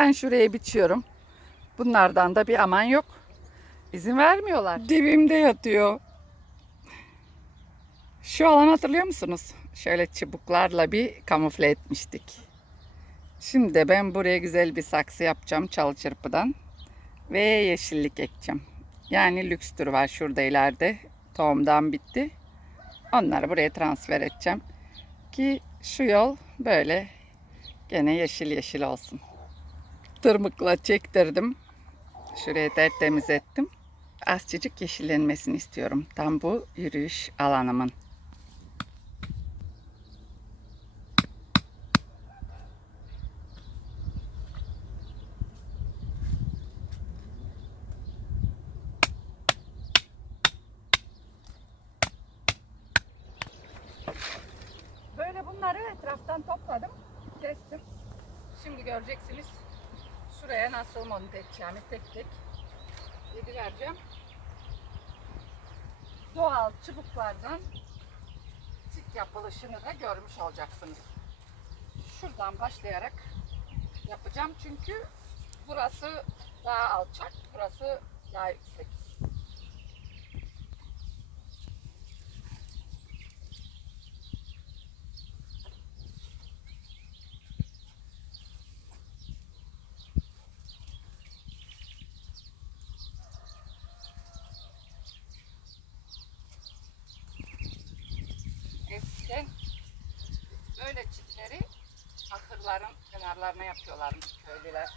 Ben şuraya biçiyorum. Bunlardan da bir aman yok. İzin vermiyorlar. Dibimde yatıyor. Şu alan hatırlıyor musunuz? Şöyle çubuklarla bir kamufle etmiştik. Şimdi de ben buraya güzel bir saksı yapacağım çalı çırpıdan. Ve yeşillik ekeceğim. Yani lükstür var şurada ileride. Tohumdan bitti. Onları buraya transfer edeceğim. Ki şu yol böyle gene yeşil yeşil olsun. Tırmıkla çektirdim. Şurayı tertemiz ettim. Azıcık yeşillenmesini istiyorum. Tam bu yürüyüş alanımın. Böyle bunları etraftan topladım, kestim. Şimdi göreceksiniz şuraya nasıl monte edeceğimi tek tek yedi. Doğal çubuklardan çit yapılışını da görmüş olacaksınız. Şuradan başlayarak yapacağım çünkü burası daha alçak, burası daha yüksek. Ahırların kenarlarına yapıyorlarmış köylüler.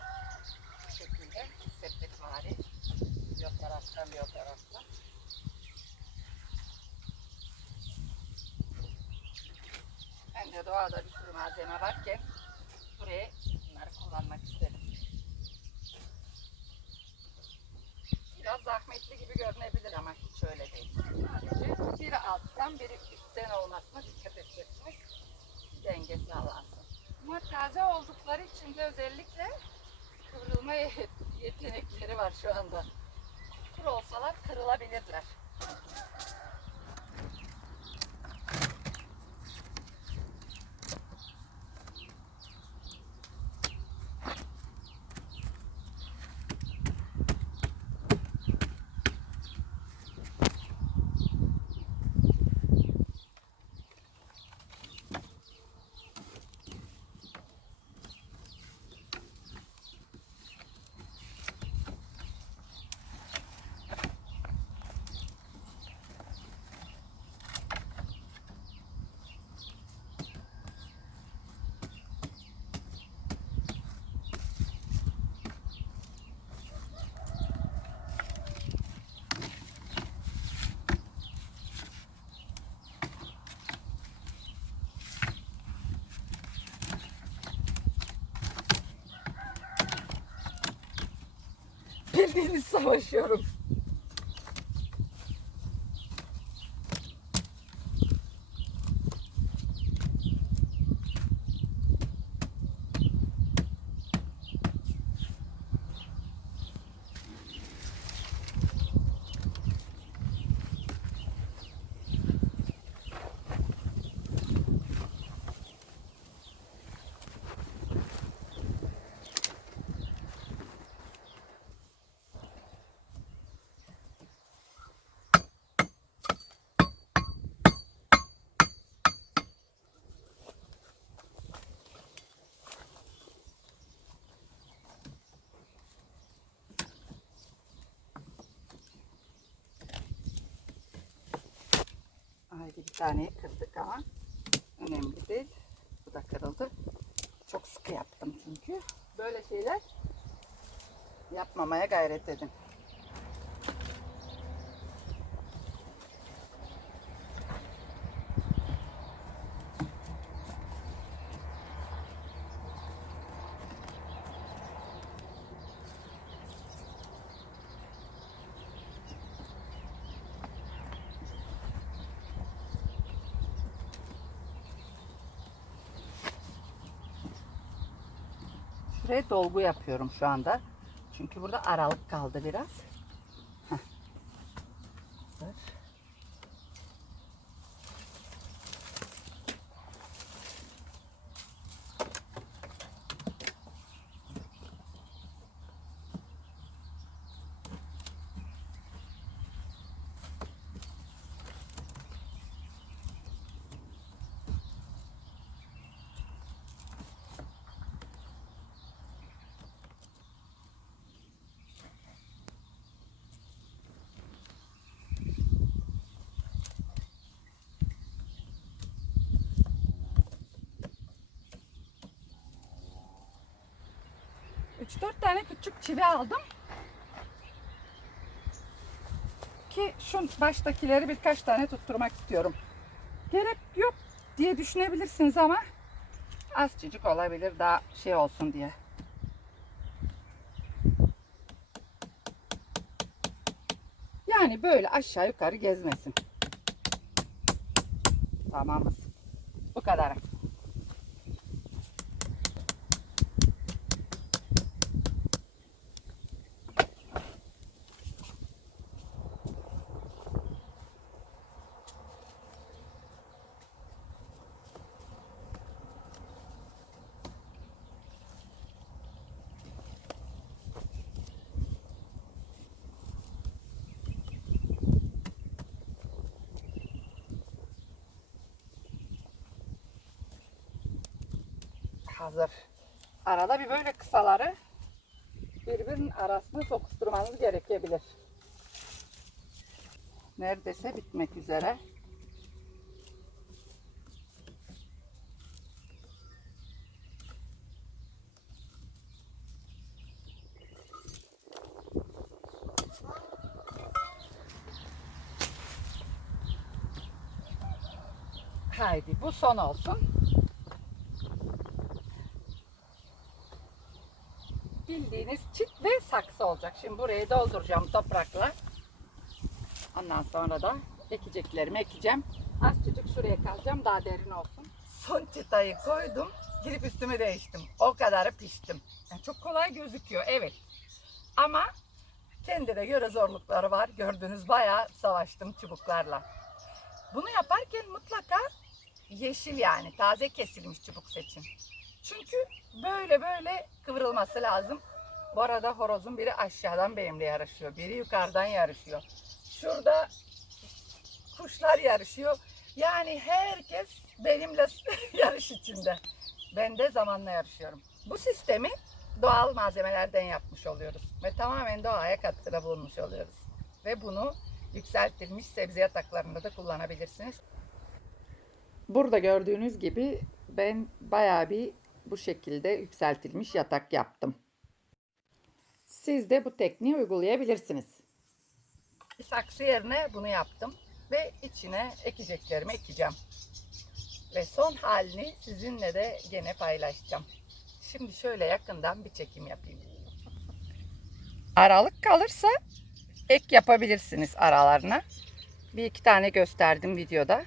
Bu şekilde sepet vari. Bir taraftan o taraftan. Ben de doğada bir sürü malzeme varken buraya bunları kullanmak istedim. Biraz zahmetli gibi görünebilir ama hiç öyle değil. Sadece biri alttan biri üstten olmasına dikkat edeceksiniz. Denge sağlansın. Ama taze oldukları için de özellikle kıvrılma ye- yetenekleri var şu anda. Kuru olsalar kırılabilirler. Bildiğiniz savaşıyorum. Haydi bir tane kırdık ama önemli değil. Bu da kırıldı. Çok sıkı yaptım çünkü. Böyle şeyler yapmamaya gayret edin. Şuraya dolgu yapıyorum şu anda. Çünkü burada aralık kaldı biraz. 3-4 tane küçük çivi aldım. Ki şu baştakileri birkaç tane tutturmak istiyorum. Gerek yok diye düşünebilirsiniz ama azıcık olabilir daha şey olsun diye. Yani böyle aşağı yukarı gezmesin. Tamamız. Bu kadar. Hazır. Arada bir böyle kısaları birbirinin arasına sokuşturmanız gerekebilir. Neredeyse bitmek üzere. Haydi bu son olsun. Bildiğiniz çit ve saksı olacak. Şimdi burayı dolduracağım toprakla. Ondan sonra da ekeceklerimi ekeceğim. Azıcık şuraya kalacağım daha derin olsun. Son çıtayı koydum. Girip üstümü değiştim. O kadarı piştim. Yani çok kolay gözüküyor evet. Ama kendine göre zorlukları var. Gördüğünüz bayağı savaştım çubuklarla. Bunu yaparken mutlaka yeşil yani taze kesilmiş çubuk seçin. Çünkü böyle böyle kıvrılması lazım. Bu arada horozun biri aşağıdan benimle yarışıyor. Biri yukarıdan yarışıyor. Şurada kuşlar yarışıyor. Yani herkes benimle yarış içinde. Ben de zamanla yarışıyorum. Bu sistemi doğal malzemelerden yapmış oluyoruz. Ve tamamen doğaya katkıda bulunmuş oluyoruz. Ve bunu yükseltilmiş sebze yataklarında da kullanabilirsiniz. Burada gördüğünüz gibi ben bayağı bir bu şekilde yükseltilmiş yatak yaptım. Siz de bu tekniği uygulayabilirsiniz. Saksı yerine bunu yaptım ve içine ekeceklerimi ekeceğim. Ve son halini sizinle de gene paylaşacağım. Şimdi şöyle yakından bir çekim yapayım. Aralık kalırsa ek yapabilirsiniz aralarına. Bir iki tane gösterdim videoda.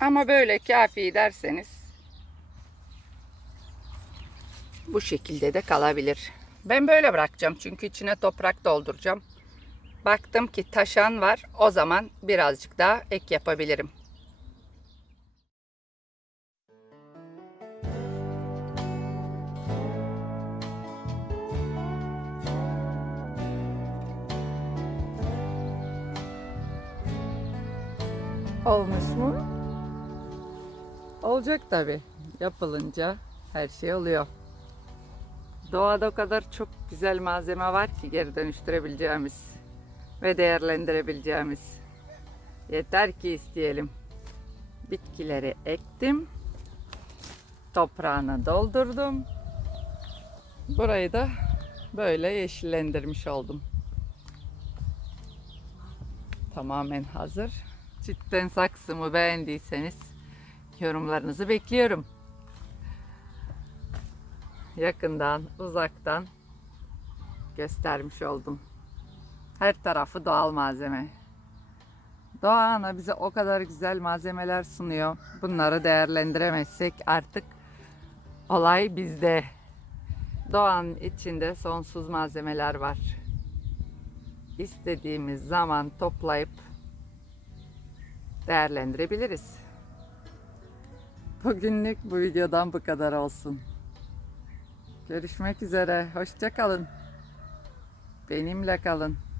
Ama böyle kafi derseniz bu şekilde de kalabilir. Ben böyle bırakacağım çünkü içine toprak dolduracağım. Baktım ki taşan var. O zaman birazcık daha ek yapabilirim. Olmuş mu? Olacak tabi. Yapılınca her şey oluyor. Doğada o kadar çok güzel malzeme var ki geri dönüştürebileceğimiz ve değerlendirebileceğimiz. Yeter ki isteyelim. Bitkileri ektim. Toprağını doldurdum. Burayı da böyle yeşillendirmiş oldum. Tamamen hazır. Cidden saksımı beğendiyseniz yorumlarınızı bekliyorum. Yakından, uzaktan göstermiş oldum. Her tarafı doğal malzeme. Doğa ana bize o kadar güzel malzemeler sunuyor. Bunları değerlendiremezsek artık olay bizde. Doğanın içinde sonsuz malzemeler var. İstediğimiz zaman toplayıp değerlendirebiliriz. Bugünlük bu videodan bu kadar olsun. Görüşmek üzere. Hoşça kalın. Benimle kalın.